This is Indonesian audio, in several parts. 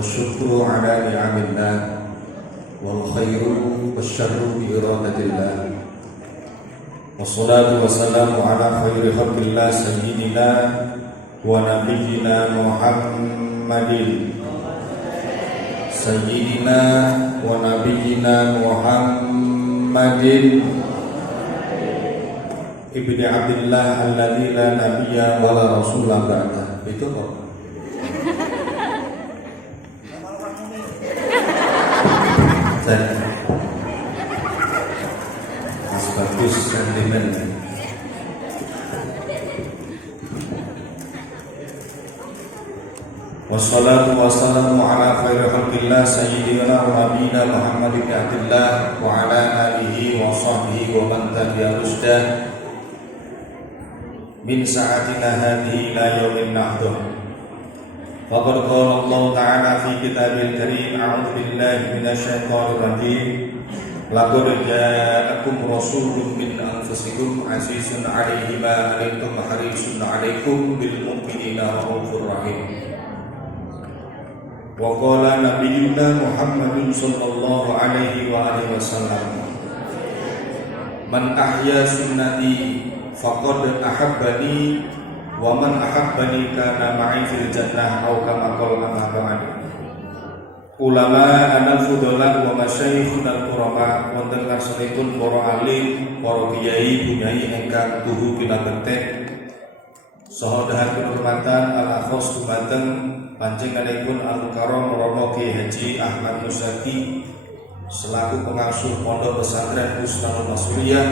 والشكر على نعم الله والخير والشر بإرادة الله والصلاة والسلام على خير خلق الله سيدنا ونبينا محمد سيدنا ونبينا محمد ibni Abdillah alladzi la nabiyya wa la rasula ba'da. Itu kok. Mas bagus sentimen. Wassalatu wassalamu ala khairi khalqillah sayyidina wa nabiyina Muhammad ibn Abdillah wa ala alihi wa sahbihi wa man tabi'a rusdah min sa'atina hadhihi ila yaumin nahdur. Faqad qala Allah ta'ala fi kitabil karim a'udzu billahi minasyaitonir rajim. Laqad ja'akum rasulun min anfusikum azizun 'alaihi ma 'anittum harisun 'alaikum bil mu'minina raufur rahim. Wa qala nabiyyuna Muhammadun sallallahu alaihi wa alihi wasallam man ahya sunnati faqad ahabbani wa man ahabbani kana ma'i fil jannah aw kama qala amma ba'd. Ulama anal fudala wa masyayikhun al-qurama wonten karsanipun para alim, para kiai bunyai ingkang tuhu pinabentek saha dahan kehormatan al-akhos dumateng panjenenganipun al-karam Romo Ki Haji Ahmad Muzaki selaku pengasuh pondok pesantren Husnul Masuriyah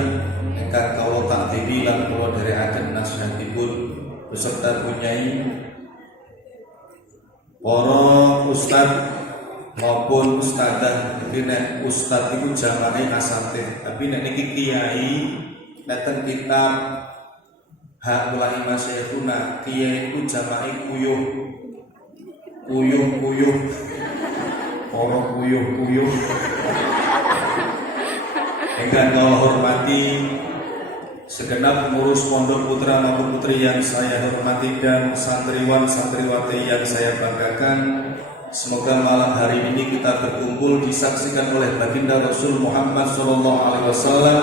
ingkang kawula takdiri lan kula dherekaken nasihatipun beserta punyai para ustaz maupun ustadzah. Jadi nek ustaz itu jamane asatidz, tapi nek niki kiai neten kitab hak ulai masyaykhuna, kiai itu jamane kuyuh para kuyuh ingkang kula hormati segenap pengurus pondok putra maupun putri yang saya hormati dan santriwan santriwati yang saya banggakan. Semoga malam hari ini kita berkumpul disaksikan oleh baginda Rasul Muhammad SAW,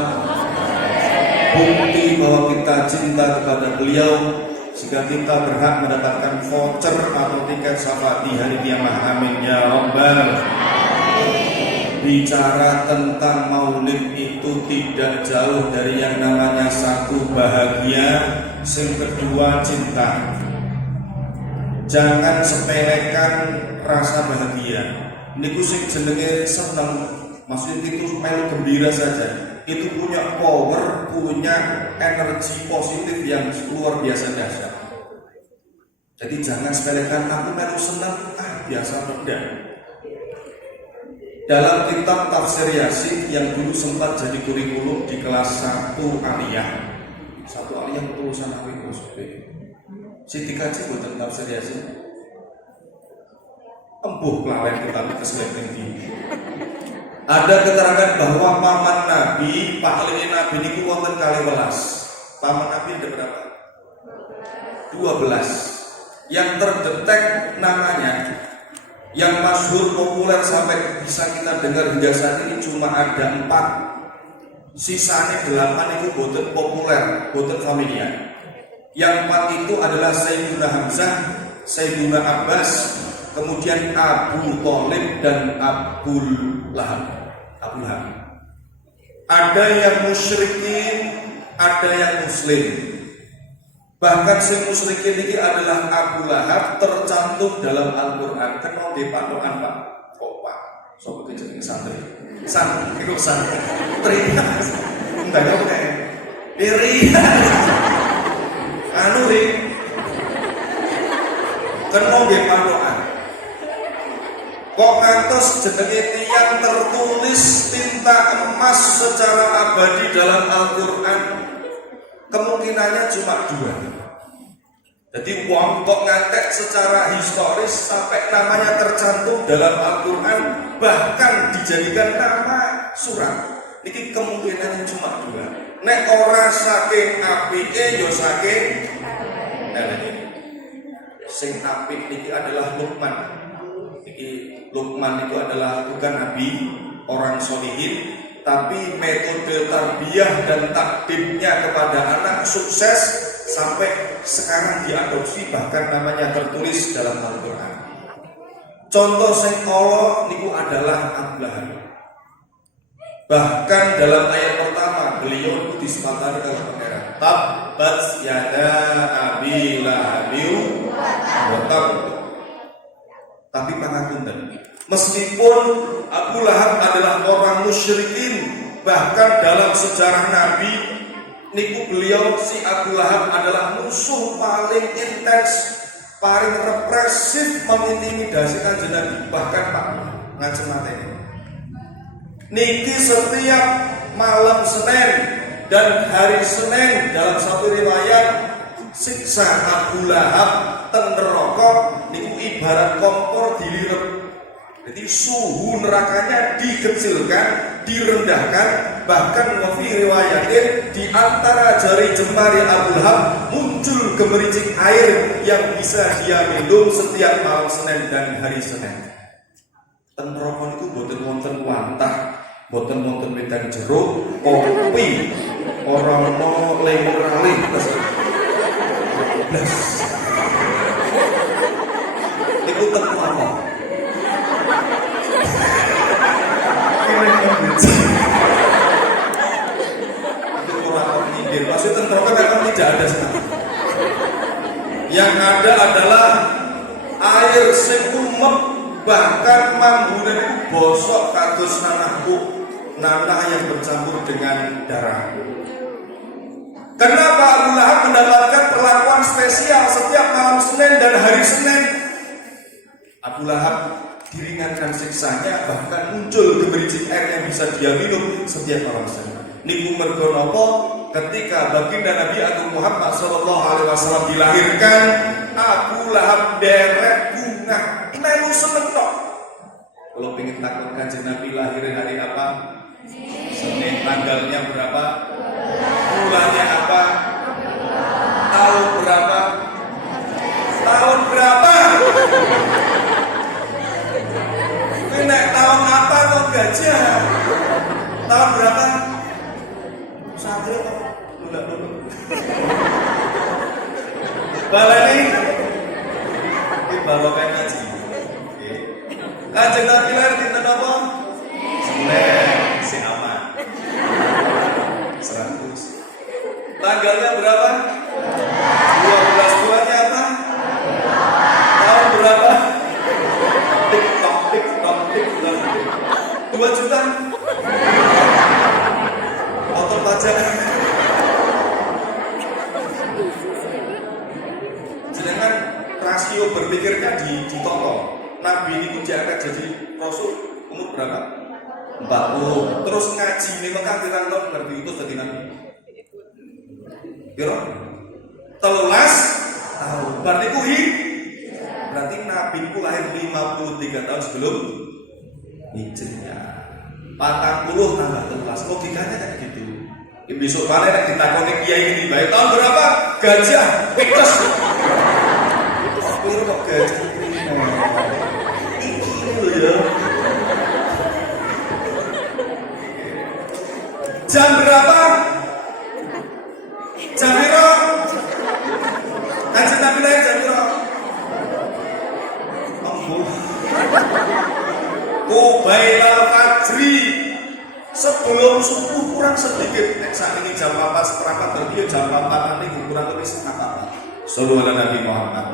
bukti bahwa kita cinta kepada beliau sehingga kita berhak mendapatkan voucher atau tiket syafaat di hari kiamat. Amin ya rabbal. Bicara tentang maulid itu tidak jauh dari yang namanya satu bahagia, yang kedua cinta. Jangan sepelekan rasa bahagia. Niku sing jenenge seneng, maksudnya itu melu gembira saja. Itu punya power, punya energi positif yang luar biasa dahsyat. Jadi jangan sepelekan aku melu seneng, biasa beda. Dalam kitab tafsir Yasin yang dulu sempat jadi kurikulum di kelas 1 aliyah. 1 aliyah tulisan aku itu Siti kaji buatan tafsir Yasin. Embuh kelalen kita kesulitan tinggi. Ada keterangan bahwa paman Nabi, pahlin Nabi niku wonten 12. Paman Nabi ada berapa? 12. Yang terdetek namanya, yang masyhur populer sampai bisa kita dengar hingga saat ini cuma ada 4. Sisanya 8 itu boten populer, boten familiar. Yang 4 itu adalah Sayyiduna Hamzah, Sayyiduna Abbas, kemudian Abu Thalib dan Abu Lahab. Ada yang musyrikin, ada yang muslim. Bahkan si musyrikin ini adalah Abu Lahab, tercantum dalam Al-Quran. Kenal di patokan Pak? Kok Pak? Sobat kejenis santri. Santri, itu santri. Teriak. Entahnya oke. Teriak. Anu ring. Kenal di patokan. Kok ngantos jenenge tiyang tertulis tinta emas secara abadi dalam Al-Quran? Kemungkinannya cuma 2. Jadi wong kok ngantek secara historis sampai namanya tercantum dalam Al-Quran, bahkan dijadikan nama surat. Ini kemungkinannya cuma 2. Nek ora saking apike yo saking eleke. Sing apik niki adalah Luqman. Iki Luqman itu adalah bukan nabi, orang solihin, tapi metode tarbiyah dan takdimnya kepada anak sukses sampai sekarang diadopsi, bahkan namanya tertulis dalam Al-Quran. Contoh sing kala niku adalah Abu Lahab. Bahkan dalam ayat pertama beliau itu disepakati kalau pangeran tabbat yada abi lahabiu wa tab. Tapi pangapunten, meskipun Abu Lahab adalah orang musyrikin, bahkan dalam sejarah Nabi niku beliau si Abu Lahab adalah musuh paling intens, paling represif mengintimidasi Kanjeng Nabi, bahkan Pak ngajeng mateni. Niki setiap malam Senin dan hari Senin dalam satu riwayat siksa Abu Lahab ten neraka niku ibarat kompor dilirep. Jadi suhu nerakanya dikecilkan, direndahkan, bahkan wafi riwayatin di antara jari jemari Abu Lahab muncul gemericik air yang bisa dia minum setiap malam Senin dan hari Senin. Ten neraka niku boten wonten wantah, boten wonten wedang jeruk, kopi, ora ono lemur-alih terus. Iku ten neraka. Itu kurang penting. Maksudnya neraka memang tidak ada sekali. Yang ada adalah air sing umep, bahkan mambune itu bosok kados nanah yang bercampur dengan darah. Kenapa Abu Lahab mendapatkan perlakuan spesial setiap malam Senin dan hari Senin? Abu Lahab diringankan siksanya, bahkan muncul gemericik air yang bisa dia minum setiap malam Senin. Niku mergo napa? Ketika baginda Nabi Agung Muhammad SAW dilahirkan, Abu Lahab derek bunga, melu seneng tok. Kalau pengen takut Kanjeng Nabi lahir hari apa? Senin. Tanggalnya berapa? Bulannya apa? Tahun berapa? Tahun berapa? Nek tahun apa kok gajah? Tahun berapa? Santri kok dulu. Baleni iki bawakan ngaji. Kanjeng Nabi lahir dinten apa? Senin, si aman. 100. Tanggalnya berapa? 12. Bulannya apa? Tahun berapa? Tik-tok, 2 juta. Motor pajak. Sedangkan rasio berpikirnya ditolong. Nabi ini akan jadi rasul umur berapa? 40. Terus ngaji ini Mekah pirang tahun berarti itu jadi nabi. Piro? 13 tahun. Berarti berarti Nabi ku lahir 53 tahun sebelum hijriah. 40 tambah 13. Logikanya kayak gitu. Besok kali nek ditakoni kiai ini bae tahun berapa? Gajah. Wes. Piro kok gajah? Iki lho ya. Jam berapa? Jam piro? Kanjeng Nabi lahir jam piro? Kubailal fajri, sebelum subuh kurang sedikit. Saat ini jam 4:15 berarti jam 4 ini kurang lebih setengah. Sallallahu alaihi Nabi Muhammad.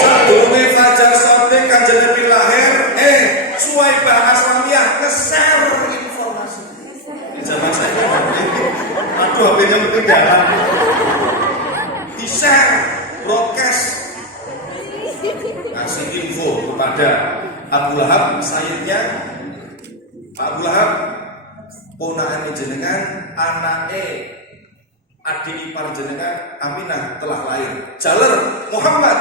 Sadurunge fajar sodik Kanjeng Nabi lahir, Suwaibah Aslamiyah nge-share informasi. Di zaman saya aduh HP-nya ketinggalan. Di-share broadcast kasih info kepada Abu Lahab, sayidnya Pak Abu Lahab, ponakan jenengan, anake adik ipar jenengan Aminah telah lahir. Jaler Muhammad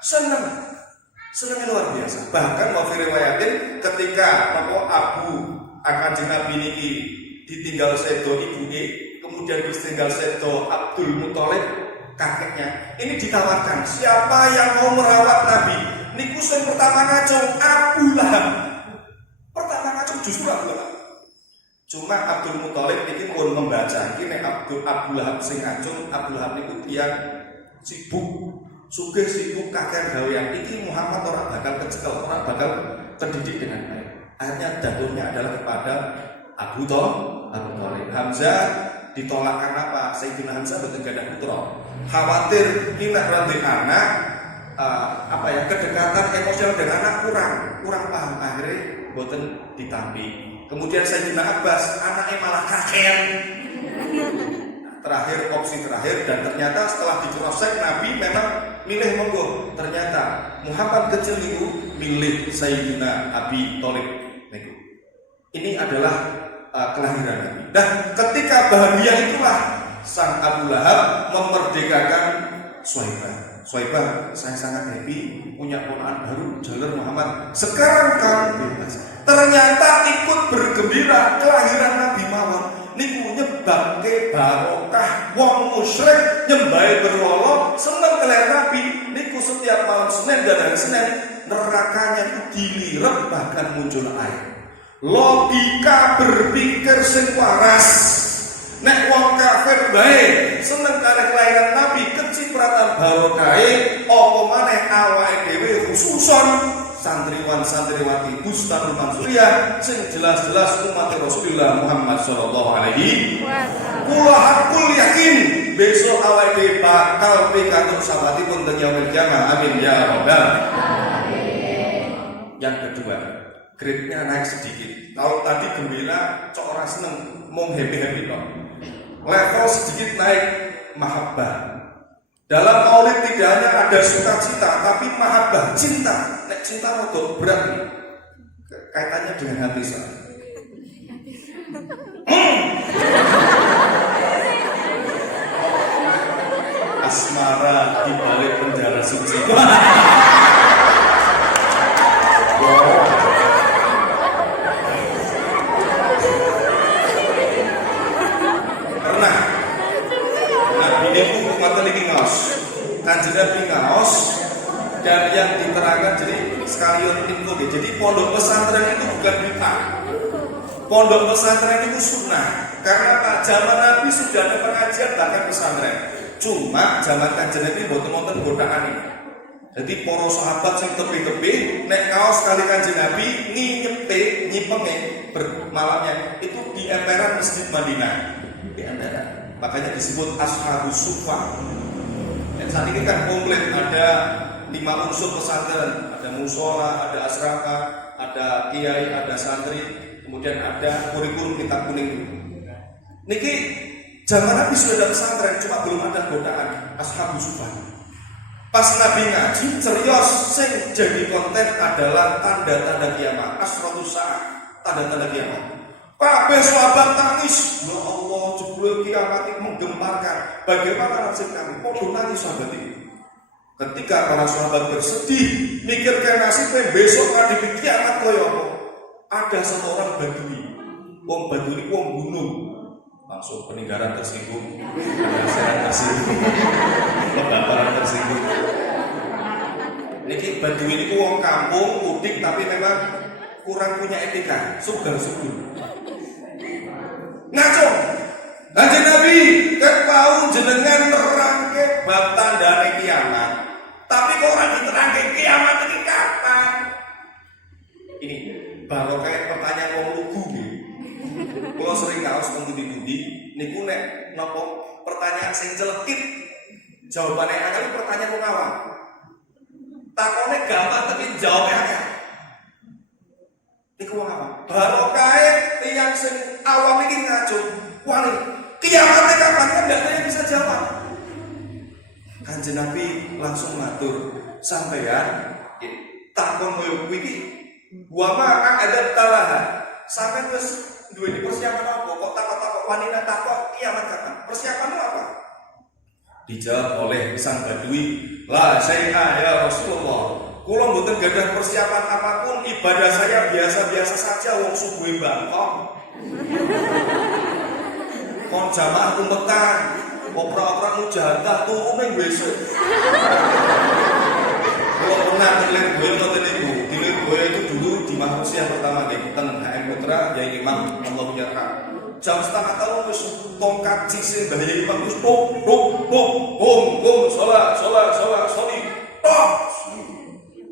senengnya luar biasa. Bahkan mau riwayatin ketika Abu akan Nabi niki ditinggal sedo ibunya, kemudian ditinggal sedo Abdul Muthalib kakeknya. Ini ditawarkan, siapa yang mau merawat Nabi? niku sing pertama ngaco Abu Lahab. Pertama ngaco justru Abu Lahab. Cuma Abdul Muthalib iki pun membaca iki nek Abu Lahab sing ngacung, Abu Lahab niku tiyang sibuk, sugih sibuk kakek gawean. Iki Muhammad ora bakal kecekel, ora bakal terdidik dengan baik. Akhirnya jatuhnya adalah kepada Abu Thalib. Hamzah ditolak karena apa? Sayyidina Hamzah boten gadah putra. Khawatir iki nek ranting anak kedekatan emosional dengan anak kurang paham, akhirnya boten ditampi. Kemudian Sayyidina Abbas anaknya malah kakean. Terakhir, opsi terakhir, dan ternyata setelah dicrosscheck Nabi memang milih monggo. Ternyata Muhammad kecil itu milih Sayyidina Abi Thalib. Ini adalah kelahiran Nabi. Dan ketika bahagia itulah sang Abu Lahab memerdekakan Suhaibah, saya sangat happy punya ponakan baru jalur Muhammad. Sekarang kamu bebas. Ternyata ikut bergembira kelahiran Nabi mawon. Niku nyebabke barokah wong musyrik nyembah berwolo seneng kelahiran Nabi. Niku setiap malam Senin dan hari Senin nerakanya itu dilirep bahkan muncul air. Logika berpikir sing waras. Nek wong kafir bae seneng karo kelahiran Nabi kecipratan barokahe apa maneh awake dhewe khususon santriwan santriwati Bustanul Mansuriyah sing jelas-jelas umat Rasulullah Muhammad sallallahu alaihi wasallam. Kula hakul yakin besok awake dhewe bakal pikantuk sahabatipun teng yaumil kiamah. Amin ya rabbal alamin. Yang kedua, grade-nya naik sedikit. Kalau tadi gembira, cok ora seneng, mung happy-happy kok. Level sedikit naik mahabbah. Dalam maulid tidak hanya ada sukacita, tapi mahabbah, cinta. Nek cinta rodok berat nih. Kaitannya dengan hati saya. Asmara di balik penjara suci. Kanjeng Nabi ngaos dan yang diterangkan jadi sekalian info. Jadi pondok pesantren itu bukan bid'ah. Pondok pesantren itu sunnah. Karena Pak zaman Nabi sudah ada pengajian bahkan pesantren. Cuma zaman Kanjeng Nabi mboten wonten godaan. Jadi para sahabat sing tepi-tepi nek ngaos kali Kanjeng Nabi nyipenge bermalamnya itu di emperan Masjid Madinah. Di emperan. Makanya disebut Ashabus Suffah. Dan saat ini kan komplit, ada 5 unsur pesantren, ada musola, ada asrama, ada kiai, ada santri, kemudian ada kurikulum kitab kuning. Niki zaman Nabi sudah ada pesantren, cuma belum ada godaan Ashabus Suffah. Pas Nabi ngaji, serius sing jadi konten adalah tanda-tanda kiamat, asratus saat, tanda-tanda kiamat. Kabeh sahabat tangis, ya Allah, jebul kiamat itu menggemparkan. Bagaimana nasib kami? Podo nangis sahabat ini. Ketika para sahabat bersedih, mikirkan nasibnya besok ngadepi kiamat koyo apa? Ada satu orang Badui. Wong Badui ini wong gunung. Langsung peninggalan tersinggung, penjelasan tersinggung, lebaran tersinggung. Niki Badui ini wong kampung, mudik tapi memang kurang punya etika, subur. Ngaco, Kanjeng Nabi kepau jenengan nerangke bab tandane kiamat. Tapi kok ora diterangke kiamat iki kapan? Ini baru kayak pertanyaan wong lugu nggih. Kula sering ngaos teng pundi-pundi niku nek napa pertanyaan sing celekit jawabane akeh pertanyaan wong awam. Takone gampang tapi jawabnya akeh. Iku apa? Barokah tiyang sing awam iki ngaco. Wali, kiamatnya kapan kan enggak ada yang bisa jawab. Kanjeng Nabi langsung ngatur sampeyan takon koyo kuwi iki wa ma ada talaha. Sampai terus duwe persiapan apa? Kok takok-takok wanita takok kiamat kapan? Persiapanmu apa? Dijawab oleh sang Badui, la syai'a ya Rasulullah. Kula mboten gadah persiapan apapun, ibadah saya biasa-biasa saja wong subuhe bangkok. Kon jamaah pun tekan. Oprak-oprak mujahadah turu ning besok. Kalau pernah terlihat gue nonton ibu, terlihat gue itu dulu di Mahfuz yang pertama di Ten HM Putra, Yai Imam Allah Yarham. Jam setengah tahun wis tongkat sisi bahaya Imam wis pom, sholat, soli, tok.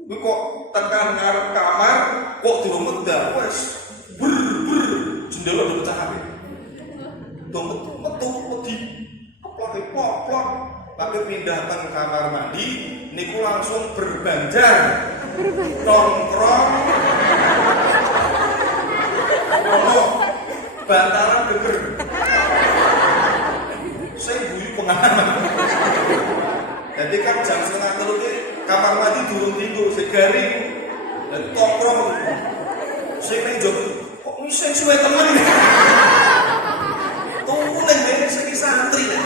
Gue kok tekan ngarep kamar, kok durung medal, wes, jendela udah pecah kabeh. Metu, plok, tapi pindah ke kamar mandi, niku langsung berbanjar, nongkrong, bantaran geger. Saya guyu pengalaman. Jadi kan jam setengah telu kamar mandi durung tidur, segari, dan nongkrong. Saya main job, kok bisa suwe temen? Tungguin deh, saya santri deh.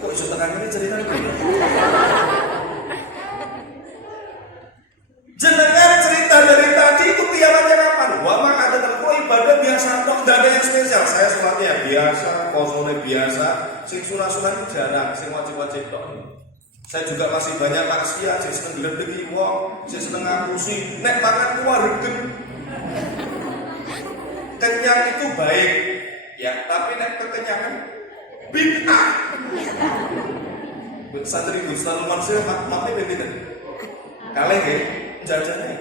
Kok iso tenang ini cerita ini? Jenengan cerita dari tadi itu tiaranya kapan? Wah, maka ada kok ibadah biasa kok, tidak ada yang spesial. Saya sholatnya biasa, kosongnya biasa, sing sunah-sunah itu jarang, sing wajib-wajib dong. Saya juga masih banyak maksiat, saya seneng gledegi wong, saya seneng ngapusi, nek makan kuah regen. Kenyang itu baik, ya, tapi nek kekenyangan bid'ah. Santri itu selalu manusia mati beda. Kaleng ya, jajannya.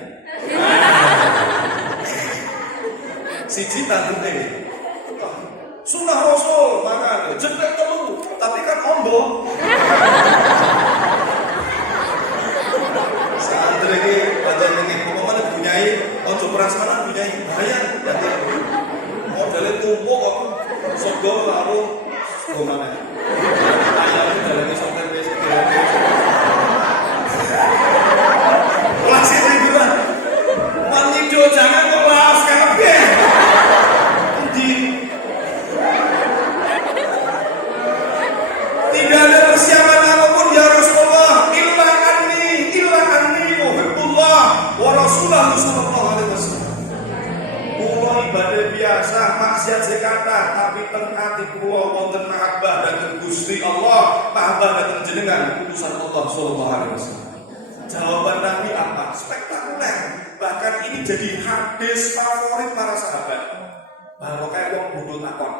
Siji tanduknya. Sunnah Rasul makan, jedek telu, tapi kan ombo. Santri ini pada yang pokoknya punyai, ojo prasmanan punyai, bahaya. Modelnya tumpuk kok, sogo lalu gimana? Ayamnya dalamnya soker basic. Kelas itu juga, manido jangan kelas kabeh. Tidak ada persiapan apapun ya Rasulullah, illa anni muhibbullah wa Rasulullah sallallahu alaihi wasallam. Ibadah biasa, maksiat sekata, tapi teng ati kula wonten mahabbah dhateng Gusti Allah, mahabbah dhateng jenengan utusan Allah sallallahu alaihi wasallam. Jawaban Nabi apa? Spektakuler. Bahkan ini jadi hadis favorit para sahabat. Baru kayak wong bodho takon.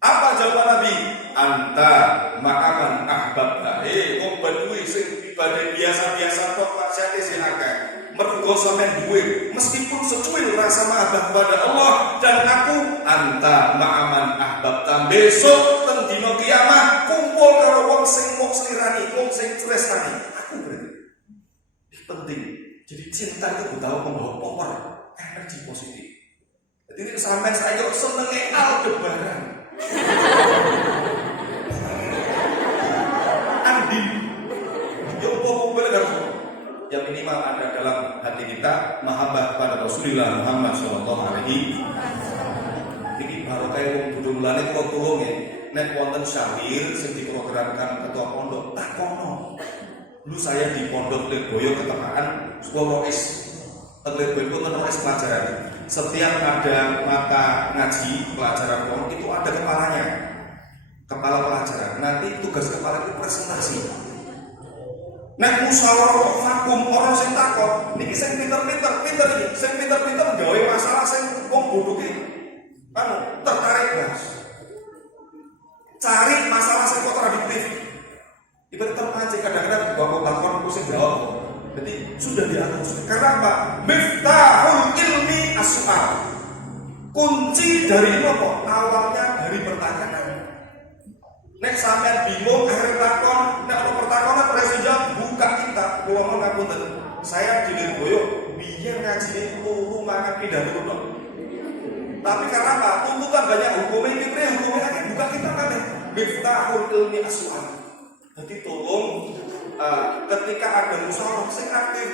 Apa jawaban Nabi? Anta ma'aman ahbabta. Wong badui sing ibadah biasa-biasa tok maksiate sing akeh. Mergo sampean duwe meskipun secuil rasa mahabbah kepada Allah, dan aku anta ma'aman ahbabta. Besok teng dina kiamat kumpul karo wong sing mok selirani, wong sing tresnani. Aku berarti penting. Jadi cinta itu tahu membawa power, energi positif. Jadi sampai saya kok senenge Aldebaran. Andi, yo boleh harus. Yang minimal ada dalam hati kita mahabbah pada Rasulullah Muhammad sallallahu alaihi wasallam. Iki baru kayak wong bodho mulane kok tulung ya. Nek wonten syahir sing diprogramkan ketua pondok tak kono. Dulu saya di pondok Lirboyo Ketemaan, sekolah rois. Lirboyo rois pelajaran. Setiap ada mata ngaji pelajaran pondok itu ada kepalanya. Kepala pelajaran. Nanti tugas kepala itu presentasi. Nek musyawarah vakum orang sing takon, niki sing pinter iki, sing pinter gawe masalah sing wong bodho iki tertarik Mas. Cari masalah sing kontradiktif. Itu terpancing kadang-kadang bapak platform sing jawab. Jadi sudah diatur. Karena apa? Miftahul ilmi as-su'al. Kunci dari apa? Awalnya dari pertanyaan. Nek sampean bingung akhir takon, nek ono pertakonan presiden jawab buka kita. Kula mau ngapunten. Saya di Lirboyo biyen ngajine turu mangan pindah turu tok. Tapi karena apa? Tuntutan banyak hukumnya akeh buka kita kabeh. Miftahul ilmi as-su'al. Jadi tolong ketika ada musyawarah sing aktif.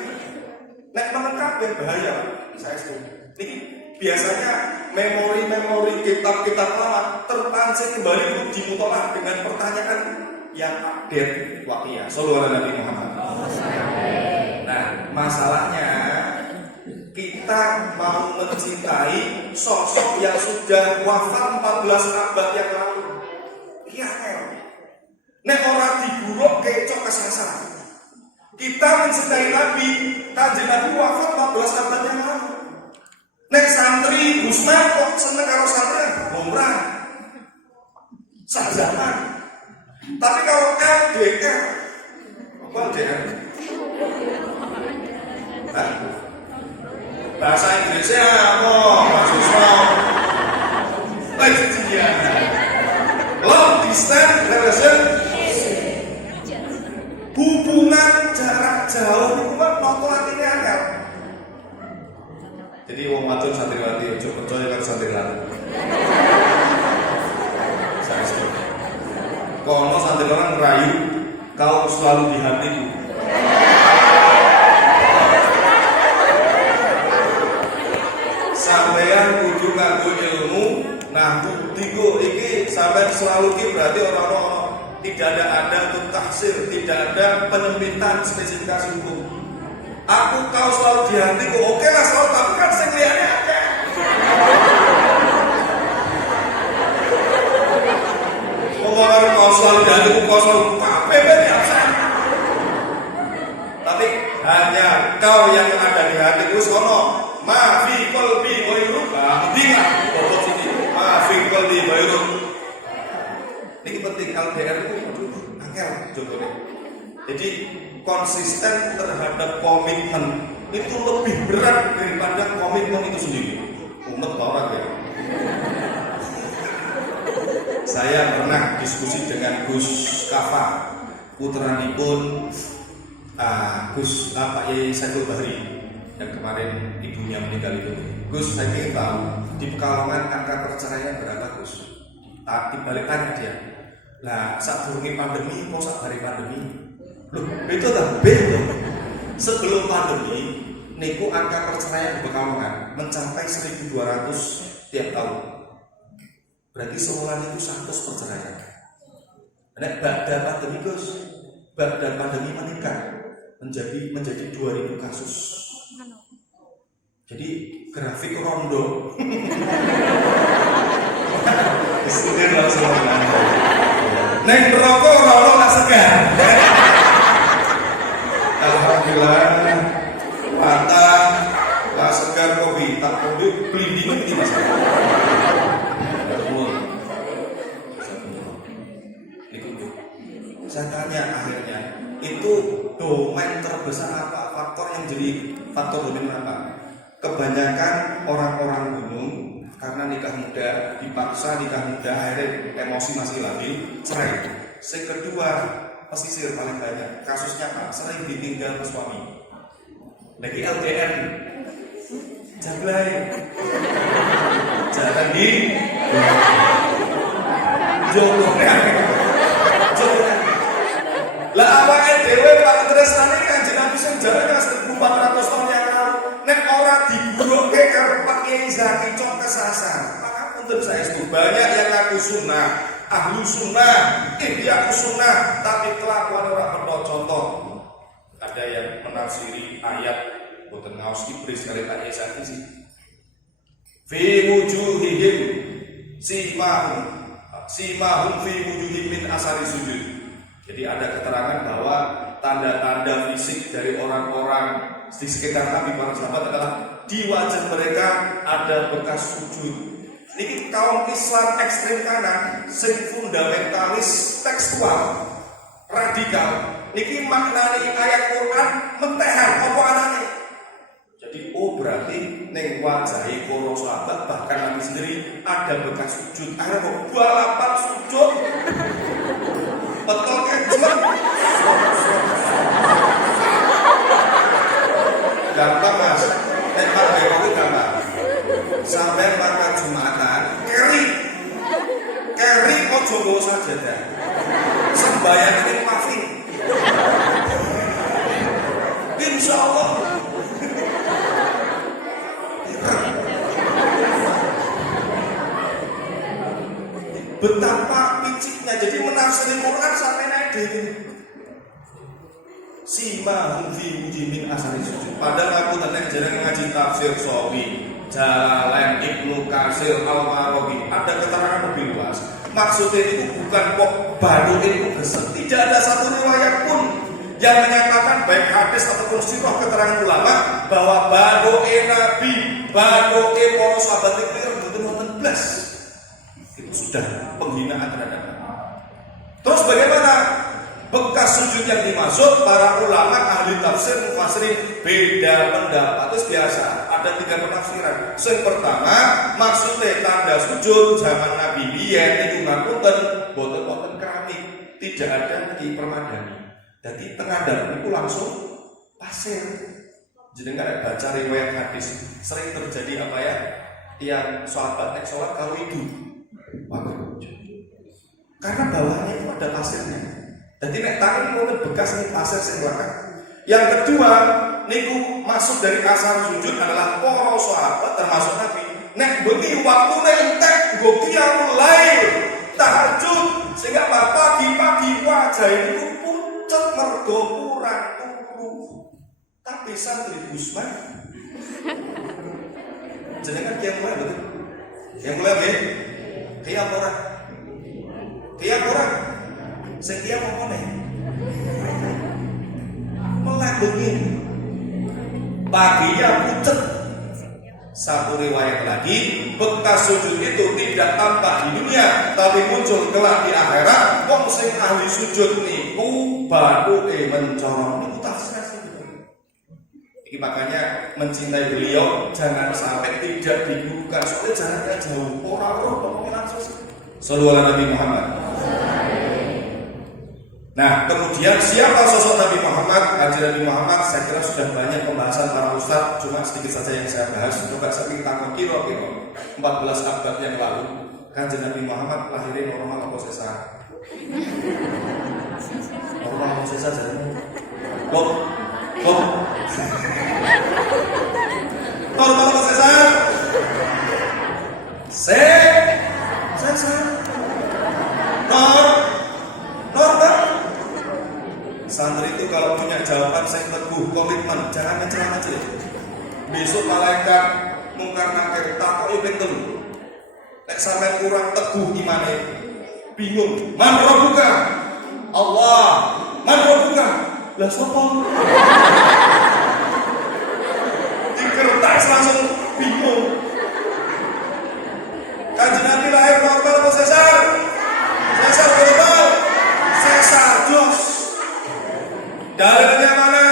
Nek meneng kabeh bahaya. Saya setuju. Niki biasanya memori kitab-kitab lama terpancing kembali untuk dimutolak dengan pertanyaan yang update waktunya. Sallallahu alaihi Nabi Muhammad. Nah, masalahnya kita mau mencintai sosok yang sudah wafat 14 abad yang lalu. Iya, nek ora diguruk kecok kesasar. Kita mencintai Nabi, Kanjeng Nabi wafat 14 abad yang lalu. Nek santri Gusma kok seneng karo santri umrah. Sajaman. Tapi kalau LDR apa LDR? Bahasa Inggrisnya apa? Mahasiswa. Long distance relation. Hubungan jarak jauh itu kan noto artinya angkat. Jadi wong wadon santriwati ojo percaya karo santri lanang. Saya sebut. Kono santri lanang ngerayu kau selalu di hatiku. Sampeyan kudu nganggo ilmu, nah buktiku iki sampeyan selalu ki berarti orang-orang tidak ada untuk tafsir, tidak ada penyempitan spesifikasi hukum. Aku kau selalu di hatiku, oke lah selalu, tapi kan sing liyane akeh. Ngomong kau selalu di hatiku, kau selalu kabeh biasa. Tapi hanya kau yang ada di hatiku sono. Ma fi qalbi ghairuk. Ingat pokok sini. Ma fi qalbi ghairuk. Ini penting LDR itu angel contohnya. Jadi konsisten terhadap komitmen itu lebih berat daripada komitmen itu sendiri. Umat orang ya. Saya pernah diskusi dengan Gus Kafa, putranipun Gus Pak Yai Saiful Bahri yang kemarin ibunya meninggal itu. Gus, saya ingin tahu di Pekalongan angka perceraian berapa Gus? Dibalik tanya dia. Nah, saat durungi pandemi, mau saat hari pandemi. Loh, itu tak beda. Sebelum pandemi, niku angka perceraian di Pekalongan mencapai 1.200 tiap tahun. Berarti sebulan itu 100 perceraian. Nek pada pandemi Gus, pada pandemi meningkat menjadi 2.000 kasus. Jadi grafik rondo. Istirahat langsung. Neng rokok ora tak segar. Alhamdulillah. Patah, tak segar kopi, tak kopi blinding iki Mas. Saya tanya akhirnya, itu domain terbesar apa? Faktor yang jadi faktor domain apa? Kebanyakan orang-orang gunung karena nikah muda, dipaksa nikah muda, akhirnya emosi masih labil, cerai. Yang kedua, pesisir paling banyak. Kasusnya apa? Sering ditinggal suami. Lagi LDR, jablay, jangan di jodohkan. Lah awake dhewe Pak tresnane Kanjeng Nabi sing jarane 1400 tahun yang lalu nek ora diburukke karo Pak Kiai Zaki cok kesasar. Maka punten saya itu banyak yang ngaku sunnah, ahlu sunnah, aku sunnah, tapi kelakuan ora penuh contoh. Ada yang menafsiri ayat boten ngaos iblis kali Pak Kiai Zaki sih. Fi wujuhihim simahum fi wujuhihim min asari sujud. Jadi ada keterangan bahwa tanda-tanda fisik dari orang-orang di sekitar Nabi para sahabat adalah di wajah mereka ada bekas sujud. Ini kaum Islam ekstrem kanan, sing fundamentalis tekstual, radikal. Ini maknani ayat Quran mentehan apa anane. Jadi berarti neng wajahi para sahabat bahkan Nabi sendiri ada bekas sujud. Ada kok balapan sujud. Betul kan cuma gampang Mas, Pak Jokowi gampang. Sampai makan Jumatan, keri ojo bawa sajadah. Sembahyang ini mafi. Insya Allah. Betapa piciknya, jadi menafsiri Quran sampai naik diri. Simahum fi wujuhihim asari sujud. Padahal aku tadi jarang ngaji tafsir Sawi, Jalalain, Ibnu Katsir, Al-Marawi. Ada keterangan lebih luas. Maksudnya itu bukan kok baru itu gesek. Tidak ada satu riwayat pun yang menyatakan baik hadis ataupun sirah keterangan ulama bahwa badoe Nabi, badoe para sahabat itu betul-betul blas. Itu sudah penghinaan terhadap Nabi. Terus bagaimana bekas sujud yang dimaksud? Para ulama ahli tafsir mufassirin beda pendapat. Itu biasa, ada 3 penafsiran. Yang pertama, maksudnya tanda sujud zaman Nabi biyen itu ngapunten boten keramik, tidak ada di permadani. Jadi tengah dalam itu langsung pasir. Jadi nggak baca riwayat hadis, sering terjadi apa ya? Yang sahabat sholat kalau itu karena bawahnya itu ada pasirnya. Jadi nek tangan itu bekas nih pasir sing belakang. Yang kedua, niku masuk dari asal sujud adalah para sahabat termasuk Nabi. Nek bengi waktune entek nggo qiyamul lail, tahajud, sehingga pagi-pagi wajah itu pucet mergo kurang turu. Tapi santri Gusman jenengan qiyamul lail betul. Qiyamul lail nggih. Qiyam ora? Qiyam ora? Sing qiyam apa nih? Melek bengi. Paginya pucet. Satu riwayat lagi, bekas sujud itu tidak tampak di dunia, tapi muncul kelak di akhirat. Wong sing ahli sujud niku bathuke mencorong. Niku tafsir itu. Ini makanya mencintai beliau jangan sampai tidak digurukan. Soalnya jaraknya jauh. Orang-orang ngomongin langsung. Sallallahu alaihi Nabi Muhammad. Nah, kemudian siapa sosok Nabi Muhammad? Kanjeng Nabi Muhammad saya kira sudah banyak pembahasan para ustaz, cuma sedikit saja yang saya bahas. Coba saya takut kira-kira 14 abad yang lalu, Kanjeng Nabi Muhammad lahirnya normal apa sesar? Normal apa sesar? Kok? Normal apa sesar? Sesar. Normal. Santri itu kalau punya jawaban saya teguh, komitmen, jangan mencela aja. Besok malaikat mungkar nakir takoki ping 3. Nek sampean kurang teguh imane, bingung. Man rabbuka? Allah. Man rabbuka? Lah sapa? Di kertas langsung bingung. Kanjeng Nabi lahir normal apa sesar? Sesar global. Sesar jos. Dalilnya mana?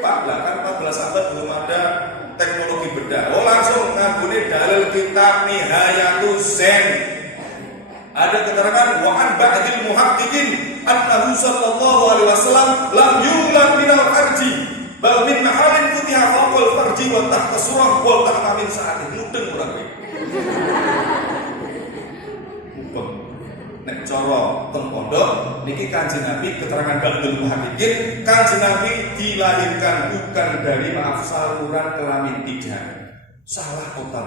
Pak, kan 14 abad belum ada teknologi bedah. Oh langsung ngaguni dalil kitab Nihayatul Zen. Ada keterangan wa an ba'dil muhaqqiqin annahu sallallahu alaihi wasallam lam yulad minal farji bal min mahalin futiha fawqal farji wa tahta surah wa tahta min sa'atin mudeng kurang lebih. Nek cara teng pondok niki Kanjeng Nabi keterangan ba'dul muhaqqiqin, Kanjeng Nabi dilahirkan bukan dari saluran kelamin, tidak. Salah total.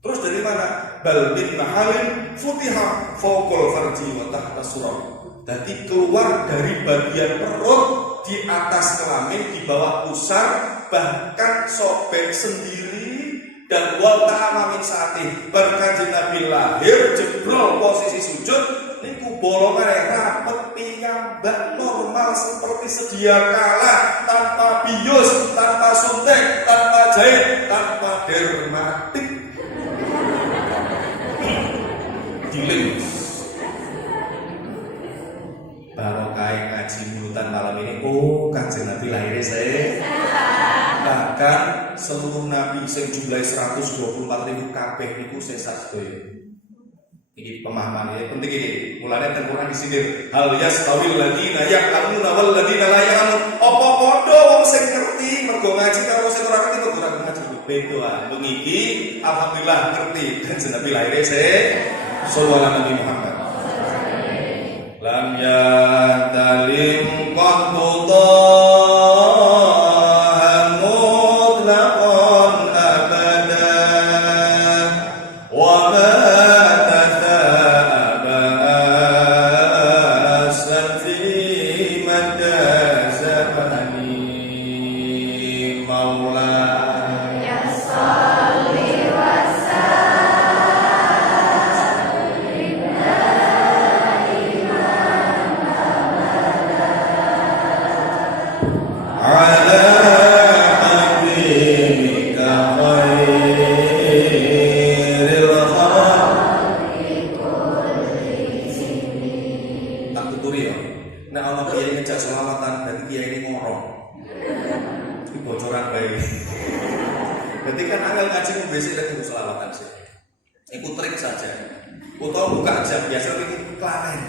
Terus dari mana? Bal min mahalin futiha fawqal farji wa tahta surah. Jadi keluar dari bagian perut, di atas kelamin, di bawah pusar, bahkan sobek sendiri. Dan wa ta'ama min saatih. Berkanjeng Nabi lahir jebrol posisi sujud niku bolongan rapet piyambak normal seperti sedia kala, tanpa bius, tanpa suntik, tanpa jahit, tanpa dermatik. Dilim. Barokah ngaji mulutan malam ini. Oh, Kanjeng Nabi lahirnya saya. Bahkan seluruh nabi sing jumlahe 124.000 kabeh niku sesat sedaya. Iki pemahaman ya penting ini. Mulane teng Quran disindir, hal yastawil ladina ya'lamuna wal ladina la ya'lamun. Apa padha wong sing ngerti mergo ngaji karo sing ora ngerti mergo ora ngaji. Beda bengi iki alhamdulillah ngerti Kanjeng Nabi lahir sallallahu alaihi Muhammad. Lam yatalim qattu Iku trik saja. Utawa buka jam biasa iki klaten.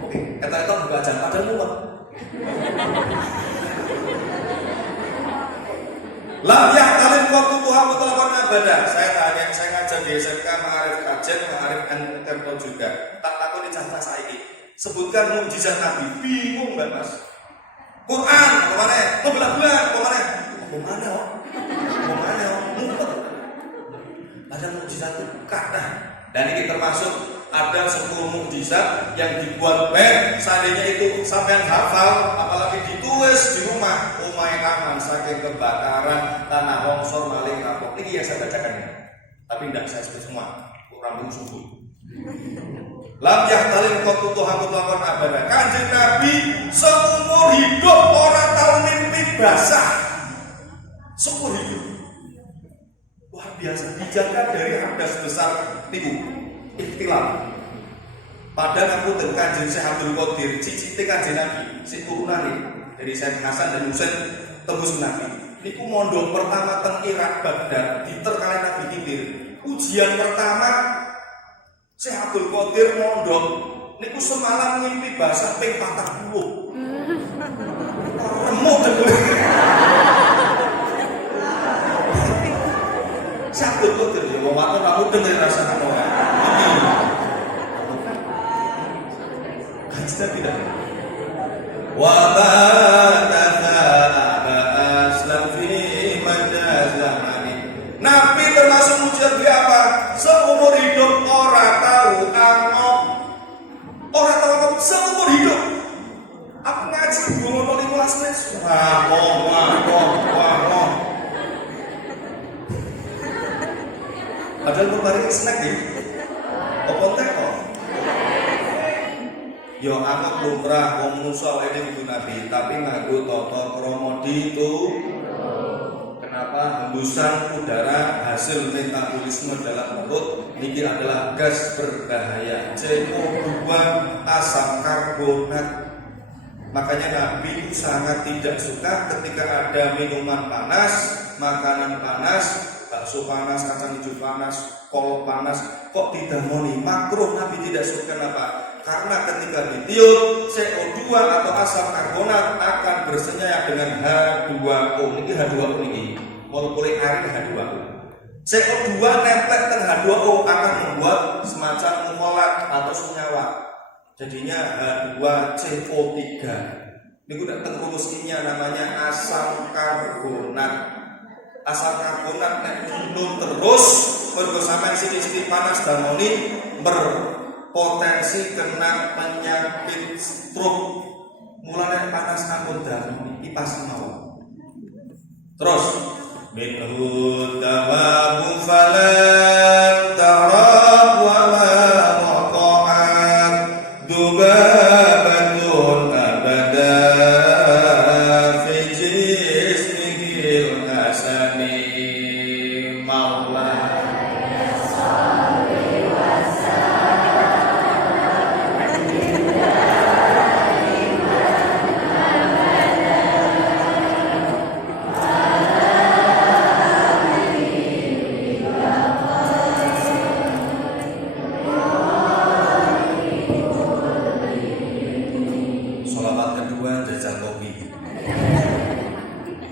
Oke, kata-kata buka jam padahal mumet. Lam yahtalin waktu Tuhan mutlakan abadah. Saya tanya, saya ngajar di SMK Ma'arif Kajen, Ma'arif Anterto juga. Tak takut di cahta saiki. Sebutkan mukjizat Nabi, bingung nggak mas? Quran, kemana? Belah-belah, kemana? Kemana? Kemana? Mumpet. Ada mukjizat kata. Dan ini termasuk ada 10 mukjizat yang dibuat band. Seandainya itu sampai hafal, apalagi ditulis di rumah, umai aman saking kebakaran, tanah longsor, maling kapok. Ini yang saya bacakan ini. Tapi tidak saya sebut semua. Kurang sungguh. Lam yahtalin qattu Tuhan mutlakan abadah. Kanjeng Nabi seumur hidup orang tahu mimpi basah. Seumur hidup. Wah biasa dijaga dari hadas besar niku ikhtilaf. Padahal aku dengan Kanjeng Syekh Abdul Qadir cicite Kanjeng Nabi sing turunane dari Syekh Hasan dan Husain tembus Nabi. Niku mondok pertama teng Irak Baghdad diterkale Nabi Khidir. Ujian pertama Syekh Abdul Qadir mondok niku semalam ngimpi basah ping 40. Remuk dhewe. Syekh Abdul Qadir ya wong waton ra mudeng rasane ora. Kita tidak. Wa Nabi termasuk mujizat dia apa? Seumur hidup orang tahu angop. Orang tahu angop seumur hidup. Aku ngaji ngomong 15 menit. Wah. Padahal kemarin snack nih. Apa teko? Yo angop lumrah wong musa ini kudu Nabi, tapi nganggo tata krama itu. Kenapa hembusan udara hasil metabolisme dalam perut ini adalah gas berbahaya CO2 asam karbonat. Makanya Nabi sangat tidak suka ketika ada minuman panas, makanan panas, bakso panas, kacang hijau panas, kol panas, kok tidak moni makruh. Nabi tidak suka. Kenapa? Karena ketika ditiup CO2 atau asam karbonat akan bersenyaya dengan H2O. Ini H2O ini molekul air H2O. CO2 nempel dengan H2O akan membuat semacam mukolat atau senyawa. Jadinya H2CO3. Ini udah terurusnya namanya asam karbonat. Asam karbonat nek minum terus mergo sampean sithik-sithik panas dan moni berpotensi kena penyakit stroke. Mulane panas ampun dan kipas mawon. Terus minhu tawabu falan tarab wa ma waqa'at dubabatun abada fi jismihil hasani maula.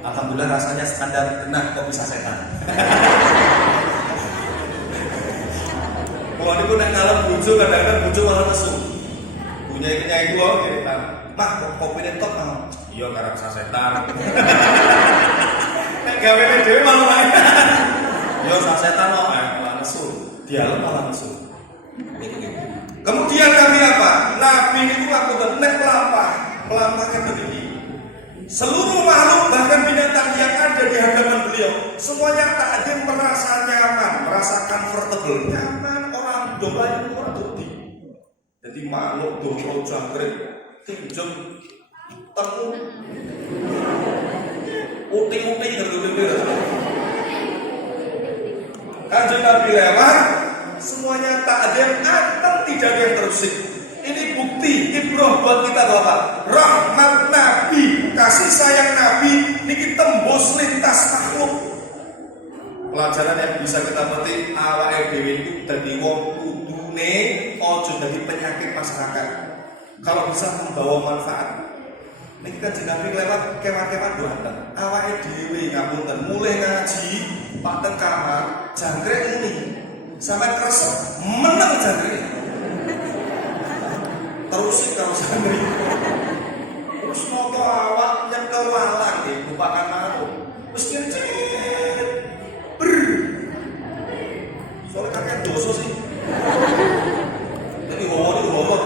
Alhamdulillah rasanya standar kena kopi sasetan. Kalau niku nek ngalem bojo kadang-kadang bojo malah nesu. Punya iku kiritan. Mah kopine tok mau. Iya karep sasetan. Nek gawene dhewe malah main. Yo sasetan kok malah nesu. Dialem malah nesu. Kemudian Nabi apa? Nabi niku lakukan nek melampahkan begini. Seluruh makhluk bahkan binatang yang ada di hadapan beliau semuanya takdim merasa nyaman, merasa comfortable, nyaman. Orang domba itu orang turdi. Jadi makhluk domba jangkrik, tinjem, temu, uti-uti ngerti-ngerti. Kanjeng Nabi lewat, semuanya takdim, anteng tidak ada yang terusik. Ini bukti ibrah buat kita Bapak. Rahmat Nabi, kasih sayang Nabi niki tembus lintas makhluk. pelajaran yang bisa kita petik awake dhewe iku dadi wong kudune aja dadi penyakit masyarakat. Kalau bisa membawa manfaat. Niki kan Nabi lewat kemah-kemah duatan. Awake dhewe ngapunten mulai ngaji paten kamar jangkrik ini. Sampai kresep meneng jangkrik. Terus karo santri. Terus moto awak nyekel walang nggih bupakan mau. Wis cicit. Soalnya kakek dosa sih. Ini humor.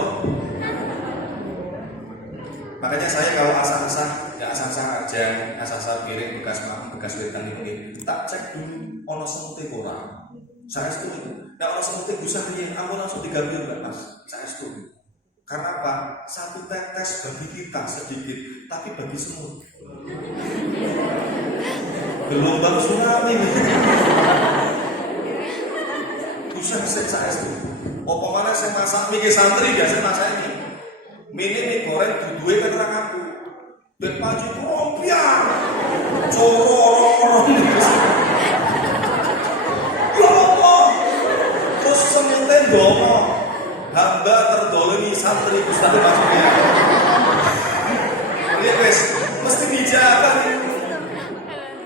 Makanya saya kalau asal-asal, ya asal-asal aja, asal-asal piring bekas makan, bekas wetan ini, tak cek dulu, ono semute ora. Saya setuju. Nah ono semute bisa nih, aku langsung diganti enggak mas? Saya setuju. Karena apa? Satu tetes bagi kita sedikit, tapi bagi semut. Gelombang tsunami. Bisa saya setuju. Apa mana saya masak mie santri biasa masak ini. Mie goreng duduhe kan ora ngaku. Dek maju rompian. Corong. Ya Allah. Terus semute ndomo. Hamba terdolimi santri Ustaz maksudnya. Ini wes mesti dijawab nih.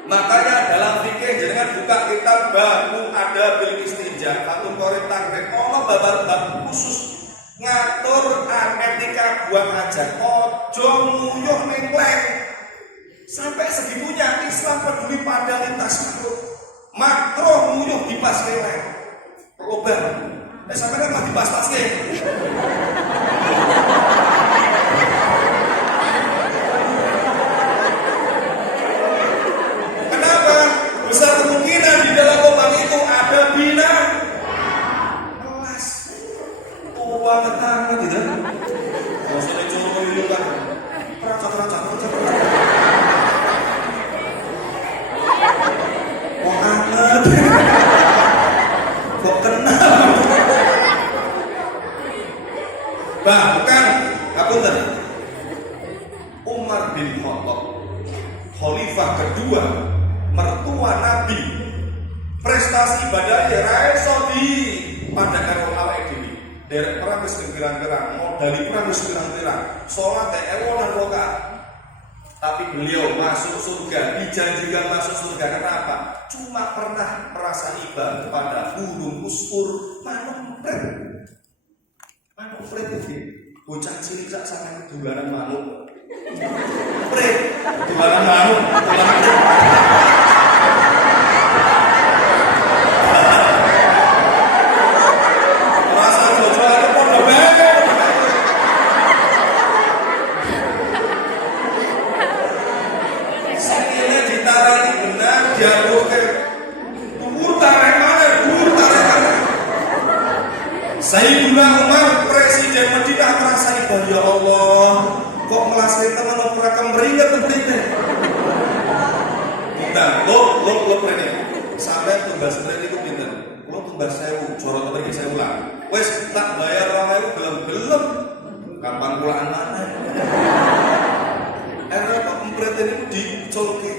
Makanya dalam fikih jangan buka kitab babu ada bil istinja atau korek takrek. Allah bab khusus ngatur etika buang hajat. Ojo nguyuh ning leng. Sampai segitunya Islam peduli pada lintas makruh nguyuh di pas leng. Peloban. Sampai kan mah di pas ke. Kenapa? Besar kemungkinan di dalam lubang itu ada binatang. Kelas. Tua tetangga gitu. Maksudnya cuma itu kan. Teracak. Kok anget. Kok kenal. Bahkan apunten Umar bin Khattab khalifah kedua mertua Nabi prestasi ibadahnya ra iso di pandang awake dhewe derek perang wis pirang-pirang modali perang wis pirang-pirang salat ewonan rakaat tapi beliau masuk surga dijanjikan masuk surga kenapa? Cuma pernah merasa iba kepada burung uskur manuk pret iki bocah cilik sak sampe dolanan manuk. Pret dolanan manuk. Rasa jojoane padha bae. Sikile ditarani benar diaruke. Dhuwur tarik mana? Sayyidina Umar Presiden Madinah merasa iba, ya Allah, kok melasih teman ora kemringet berita. Kita, lo prene. Sampai tugas prene itu pinter. Lo tugas 1000, coro pergi 1000 lah. Wes tak bayar 2000 belum. Kapan pulaan mana? Era kok empret ini dicolke.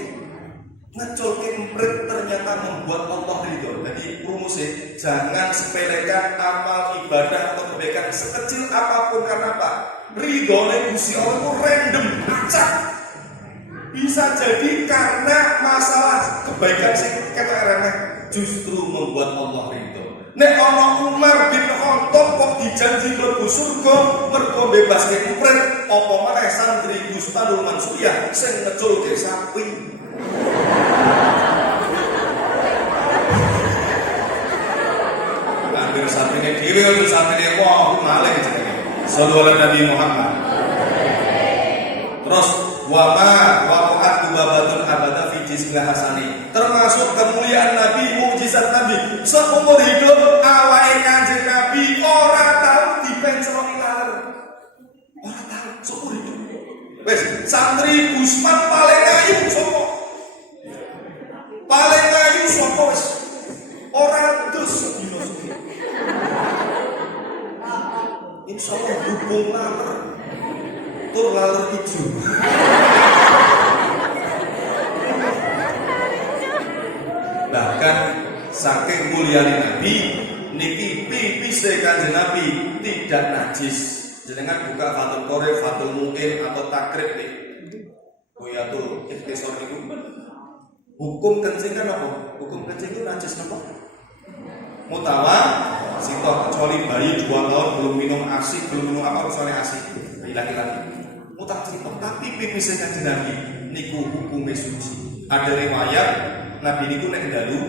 Ngecolke empret ternyata membuat Allah ridho. Jadi rumusnya jangan sepelekan amal ibadah atau kebaikan sekecil apapun karena apa? Ridhonya Gusti Allah itu random, acak. Bisa jadi karena masalah kebaikan sih kata remeh justru membuat Allah ridho. Nek ana Umar bin Khattab kok dijanji mlebu surga mergo bebaske empret, apa maneh santri Ustadzul Mansur ya sing ngeculke sapi. Hampir sampingnya diri, hampir sampingnya wah maling jenenge. Sallallahu Nabi Muhammad. Terus waqa'at dubabatun abada fi jismil hasani. Termasuk kemuliaan Nabi, mukjizat Nabi. Seumur hidup awake Kanjeng Nabi ora tahu dipenceloni laler. Ora tahu seumur hidup. Wes santri Gusman paling ayu sapa? Paling ayu sapa wis? Ora terus sedina sedina. Insyaallah hubung laler. Tur laler ijo. Bahkan saking mulyane Nabi niki pipise Kanjeng Nabi tidak najis. Jenengan buka Fathul Qorib, Fathul Mu'in atau Takrib nih. Buyatul Ikhtisar itu. Hukum kencing kan apa? Hukum kencing itu najis apa? Mutawasithah, kecuali bayi 2 tahun belum minum ASI, belum minum apa soalnya ASI. Laki-laki. Mutawasithah, tapi pipis Kanjeng Nabi niku hukume suci. Ada riwayat Nabi niku nek dalu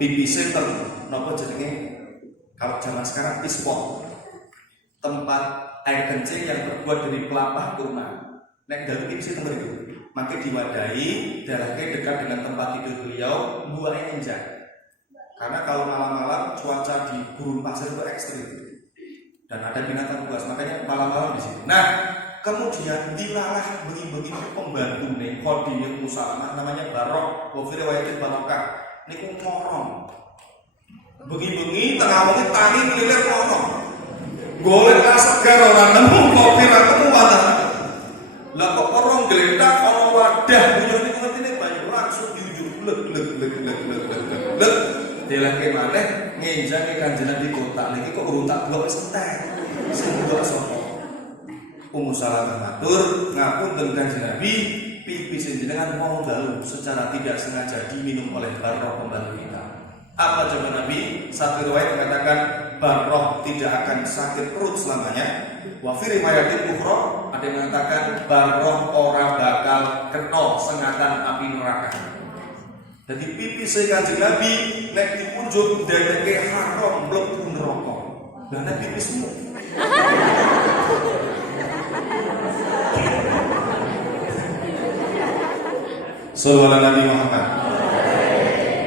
pipis ten napa jenenge kalau zaman sekarang ispot. Tempat air kencing yang terbuat dari pelapah kurma. Nek dalu pipis ten itu. Maka diwadahi darahnya dekat dengan tempat tidur beliau, buahnya injak. Karena kalau malam-malam cuaca di gurun pasir itu ekstrim dan ada binatang buas, makanya malam-malam di situ. Nah, kemudian dilalah bengi-bengi pembantu nih, Khadijah Musalmah namanya Barok, wa fi riwayatin Barokah. Niku morong. Bengi-bengi tengah wengi tangi ngilir morong. Golek asap karo ora nemu kopi ra ketemu wadah. Lah kok orang geledak ana wadah bunyi niku ngertine banyu langsung diujur glek. Delake maneh ngenjake Kanjeng Nabi kotak niki kok urung tak blok wis entek. Sing blok sapa? Ummu Salamah matur, ngapunten Kanjeng Nabi, pipis jenengan mau dalu secara tidak sengaja diminum oleh Barroh pembantu kita. Apa jawaban Nabi? Satu riwayat mengatakan Barroh tidak akan sakit perut selamanya. Wa fi riwayatin ukhra ada yang mengatakan Barroh ora bakal kena sengatan api neraka. Jadi pipis Kanjeng Nabi nek dipunjuk dheweke haram mlebu neraka. Lah nek pipismu Sallallahu Nabi Muhammad.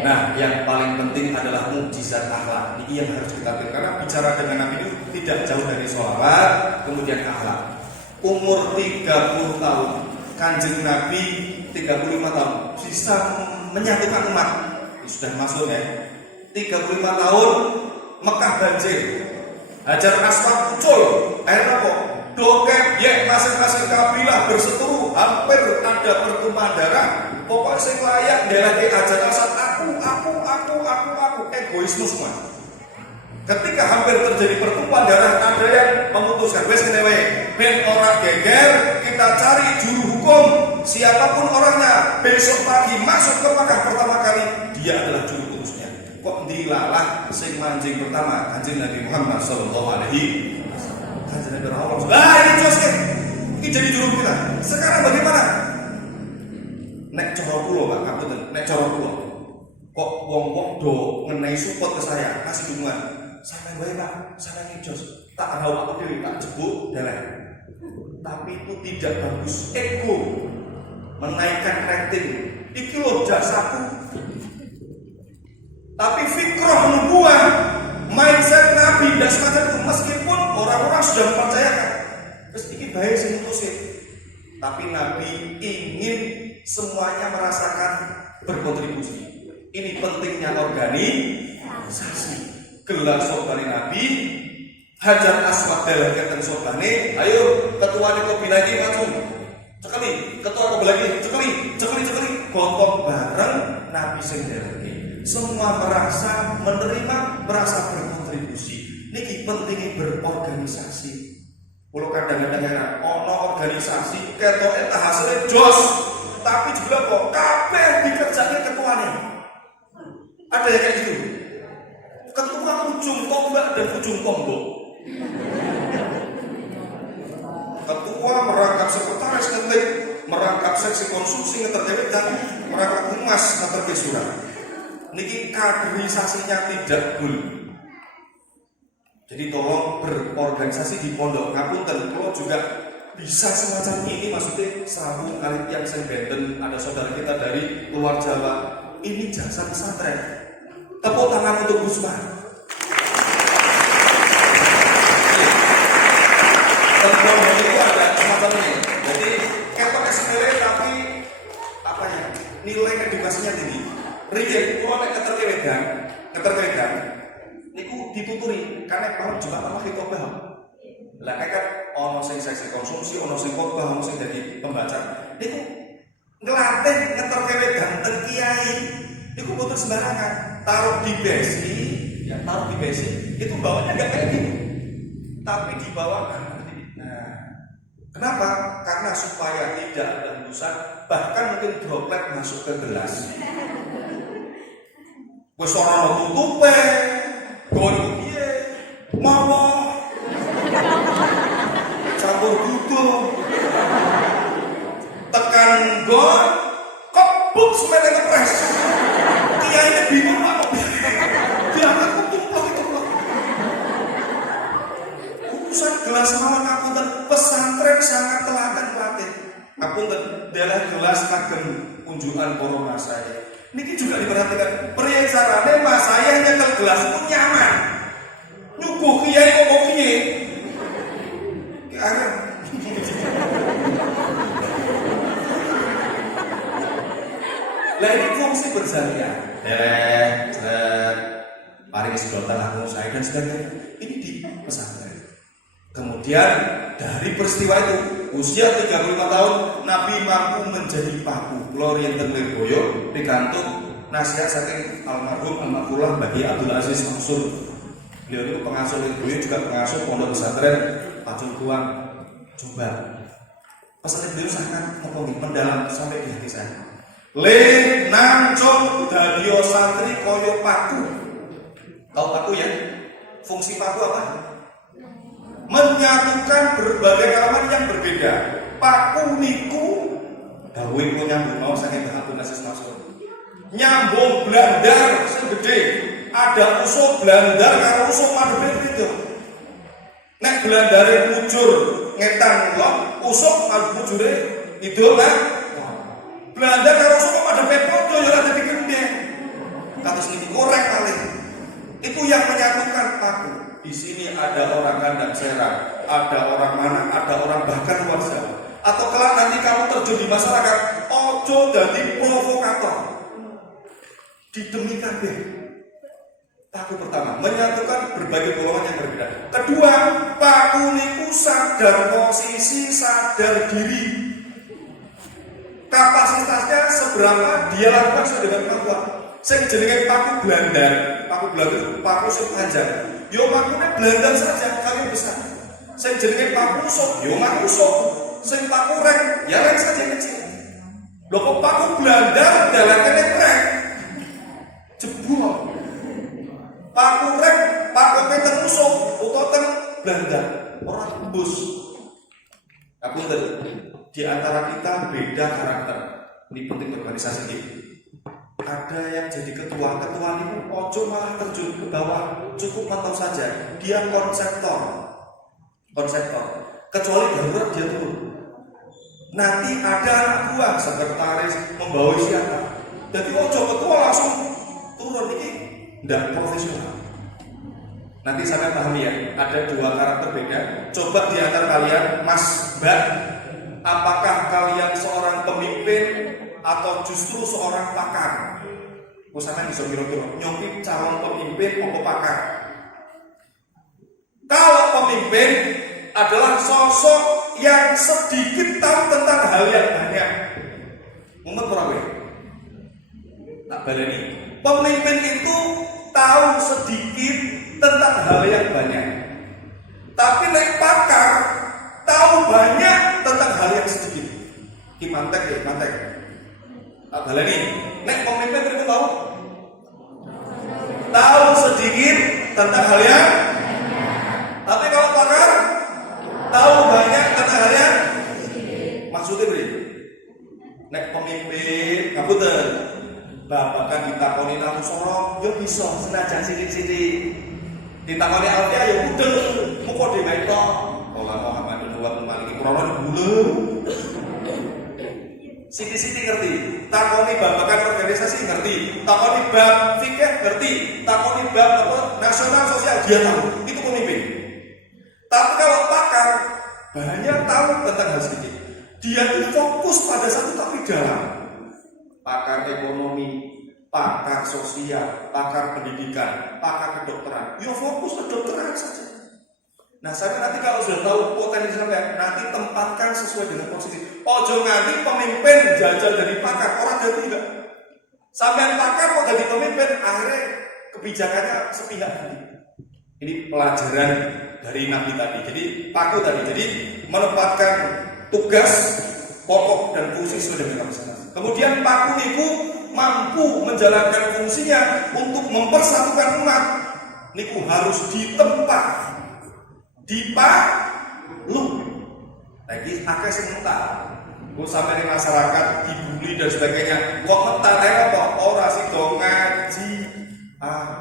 Nah, yang paling penting adalah mukjizat akhlak. Ini yang harus kita pilih karena bicara dengan Nabi itu tidak jauh dari sholawat, kemudian akhlak. Umur 30 tahun, Kanjeng Nabi 35 tahun bisa menyatukan umat. Ini sudah masuk ya. 35 tahun Mekah banjir. Hajar Aswad muncul. Akhirnya apa? Dokep ya masing-masing kabilah berseteru, hampir ada pertumpahan darah. Pokoknya sing layak ndelake Hajar Aswad aku egoisme semua. Ketika hampir terjadi pertumpahan darah, ada yang memutuskan wes kene wae ben ora geger, kita cari juru hukum siapapun orangnya, besok pagi masuk ke Makkah pertama kali dia adalah juru putusnya. Kok dilalah sing manjing pertama Kanjeng Nabi Muhammad sallallahu alaihi wasallam. Kanjeng Nabi Allah. Lah ini josnya. Ini jadi juru kita. Sekarang bagaimana? Nek cara kula Pak, ngapunten, nek cara kula. Kok wong-wong do ngenai support ke saya, kasih dukungan. Sampai bae Pak, sampai jos. Tak ada apa dewe, tak jebuk delek. Tapi itu tidak bagus. Ego menaikkan rating. Iki lho jasaku. Tapi fikrah nubuah, mindset Nabi dan semacam itu meskipun orang-orang sudah mempercayakan. Terus iki bae sing mutusin. Tapi Nabi ingin semuanya merasakan berkontribusi. Ini pentingnya organisasi. Gelar sobane Nabi, Hajar Aswad daleketen sobane, ayo ketua Qabilah iki maju. Cekeli, ketua Qabilah iki cekeli, gotong bareng Nabi sing daleke. Semua merasa menerima, merasa berkontribusi. Niki pentingnya berorganisasi. Kalau kadang-kadang heran, ono organisasi ketoke hasilnya jos, tapi juga kok kabeh dikerjakan ketuanya. Ada yang kayak gitu. Ketua ujung tombak dan ujung tombok. Ketua merangkap sekretaris ngetik, merangkap seksi konsumsi ngeterjemit dan merangkap humas ngeterjemit surat. Niki kaderisasinya tidak boleh. Jadi tolong berorganisasi di pondok. Ngapunten, kalau juga bisa semacam ini, maksudnya sambung kali yang saya benten, ada saudara kita dari luar Jawa. Ini jasa pesantren. Tepuk tangan untuk Gusman. Tepuk itu ada semacam ini. Jadi ketok SPL tapi apa ya? Nilai edukasinya tinggi. Riyen kalau nek keterkewedan niku dituturi karena kalau juga apa kita paham. Lah kan ono sing seksi konsumsi, ono sing khotbah, ono sing dadi pembaca. Niku nglatih ngeterkewedan ten kiai. Niku boten sembarangan. taruh di besi, itu bawahnya nggak kayak gini, tapi di bawah nah, kenapa? Karena supaya tidak ada hembusan, bahkan mungkin droplet masuk ke gelas. Wes ora ono tutupe, gono piye, mawon, campur buduk, tekan gon, kebuk semen ngepres. Kiai ini bingung Pak, diangkat tumpuk itu loh. Urusan gelas mawon ngapunten, pesantren sangat telaten. Ngapunten, dalah gelas kagem kunjungan para saya. Niki juga diperhatikan. Priye carane mas saya nyekel gelas itu nyaman. Nyuguh kiai kok piye? Kiai. Lah ini fungsi berjariah. Paring sedotan langsung saya dan sebagainya. Ini di pesantren. Kemudian dari peristiwa itu usia 35 tahun Nabi mampu menjadi paku. Lorien Lirboyo pikantuk nasihat saking almarhumah bagi Abdul Aziz Mansur. Beliau itu pengasuh Lirboyo juga pengasuh pondok pesantren Pacungkuan Jombang. Pesan beliau sangat mendalam sampai di hati saya. Le nancung dadio santri koyo paku. Tahu paku ya? Fungsi paku apa? Menyatukan berbagai elemen yang berbeda. Paku niku dawuh ku nyambung mau saking Abdul Aziz Mansur. Nyambung blandar segede. Ada usuk blandar karo usuk madhep itu. Nek blandare mujur ngetan lho, usuk mujure itu kan. Blandar karo usuk madhep padha ya ora dadi gendeng. Kados niki korek kalih. Itu yang menyatukan paku. Di sini ada orang kandang serang, ada orang mana, ada orang bahkan luar Jawa. Atau kelak nanti kamu terjun di masyarakat, ojo jadi provokator. Didemikan deh. Paku pertama, menyatukan berbagai golongan yang berbeda. Kedua, paku niku sadar posisi, sadar diri. Kapasitasnya seberapa dia lakukan sesuai dengan kemampuan. Sing jenenge paku blandar itu paku sing panjang. Yo pakune blandar saja kali besar. Sing jenenge paku usuk, yo paku usuk. Sing paku rek, ya rek saja kecil. Lho kok paku blandar dalane rek. Jebul. Paku rek, paku teng usuk, utawa teng blandar. Ora tembus. Ngapunten. Di antara kita beda karakter. Ini penting organisasi ini. Ada yang jadi ketua ini ojo malah terjun ke bawah, cukup mantau saja. Dia konseptor. Kecuali darurat dia turun. Nanti ada anak buah sekretaris membawa siapa. Jadi ojo ketua langsung turun ini tidak profesional. Nanti sampai pahami ya. Ada dua karakter beda. Coba di antara kalian, Mas, Mbak, apakah kalian seorang pemimpin atau justru seorang pakar? Sampeyan bisa kira-kira nyopik calon pemimpin atau pakar. Kalau pemimpin adalah sosok yang sedikit tahu tentang hal yang banyak. Mungkin kurang tak baleni. Pemimpin itu tahu sedikit tentang hal yang banyak. Tapi nek pakar tahu banyak tentang hal yang sedikit. Ki mantek. Tak baleni. Nek pemimpin itu tahu sedikit tentang hal yang, tapi kalau pakar tahu banyak tentang hal yang maksudnya beri. Nek pemimpin ngapunten, babakan ditakoni nang sorong, yo bisa senajan sithik-sithik. Ditakoni alfiah ya mudeng, muga dhewe tok. Ola Muhammadun wa maliki Qur'an bulung. Siti-siti ngerti, takoni babakan organisasi ngerti, takoni bab fikih ngerti, takoni bab nasional sosial dia tahu, itu pemimpin. Tapi kalau pakar banyak tahu tentang hal sedikit, dia itu fokus pada satu tapi dalam. Pakar ekonomi, pakar sosial, pakar pendidikan, pakar kedokteran, ya fokus kedokteran saja. Nah, saya nanti kalau sudah tahu potensi sampai nanti tempatkan sesuai dengan posisi. Ojo nganti pemimpin jajal dari pakar, orang jadi enggak. Sampean pakar kok jadi pemimpin, akhirnya kebijakannya sepihak. Ini pelajaran dari Nabi tadi. Jadi paku tadi, jadi menempatkan tugas pokok dan fungsi sesuai dengan kapasitas. Kemudian paku niku mampu menjalankan fungsinya untuk mempersatukan umat. Niku harus ditempa, dipalu. Lagi akeh sing mental. Gue sampai di masyarakat dibully dan sebagainya. Kok mental apa? Ora sih do ngaji.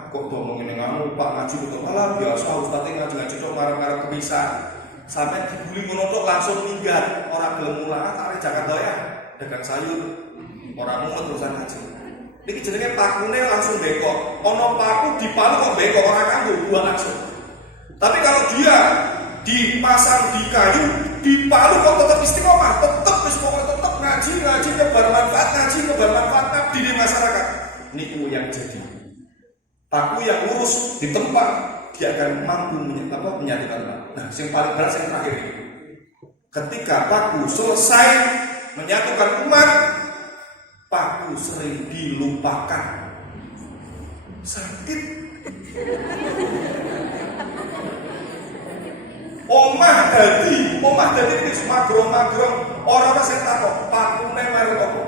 Kok do ngomongin ngamu Pak ngaji betul malah biasa ustadnya ngaji kok marah-marah kepisah. Sampai dibully ngono tok langsung minggat. Ora gelem mulang arek Jakarta ya. Dagang sayur. Ora mumet urusan ngaji. Niki jenenge pakune langsung bengkok. Ono paku dipalu kok bengkok ora kanggo dua langsung. Tapi kalau dia dipasang di kayu, dipalu kok tetap istiqomah, tetap tetap ngaji nyebar manfaat di masyarakat. Niku yang jadi. Paku yang lurus ditempa, dia akan mampu menyatukan umat. Nah, yang paling berat yang terakhir ini. Ketika paku selesai menyatukan umat, paku sering dilupakan. Sakit. Omah dadi ini magro-magro orang sing takok pakune merek apa?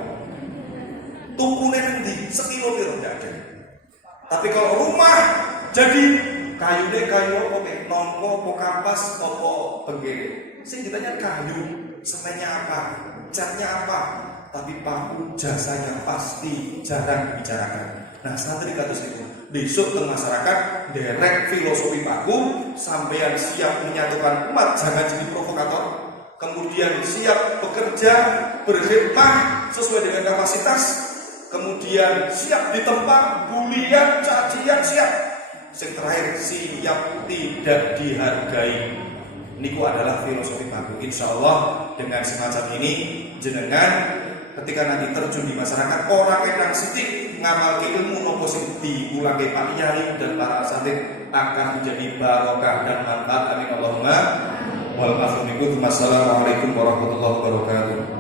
Tukune endi? Sekilo piro ndak ada. Tapi kalau rumah jadi kayune kayu apa kek nongko apa kampas apa penggele. Sing ditanya kayu, semennya apa? Catnya apa? Tapi paku jasanya pasti jarang dibicarakan. Nah, santri kados niku besok ke masyarakat derek filosofi paku, sampean siap menyatukan umat, jangan jadi provokator. Kemudian siap bekerja, berkhidmat sesuai dengan kapasitas. Kemudian siap ditempa, bulian, cacian siap. Yang terakhir siap tidak dihargai. Niku adalah filosofi paku. Insya Allah dengan semacam ini jenengan ketika nanti terjun di masyarakat orang yang sidik ngamal ilmu nopo sing diulangi Pak Yai dan para asatid akan menjadi barokah dan manfaat. Amin Allahumma wal akhir. Assalamualaikum warahmatullahi wabarakatuh.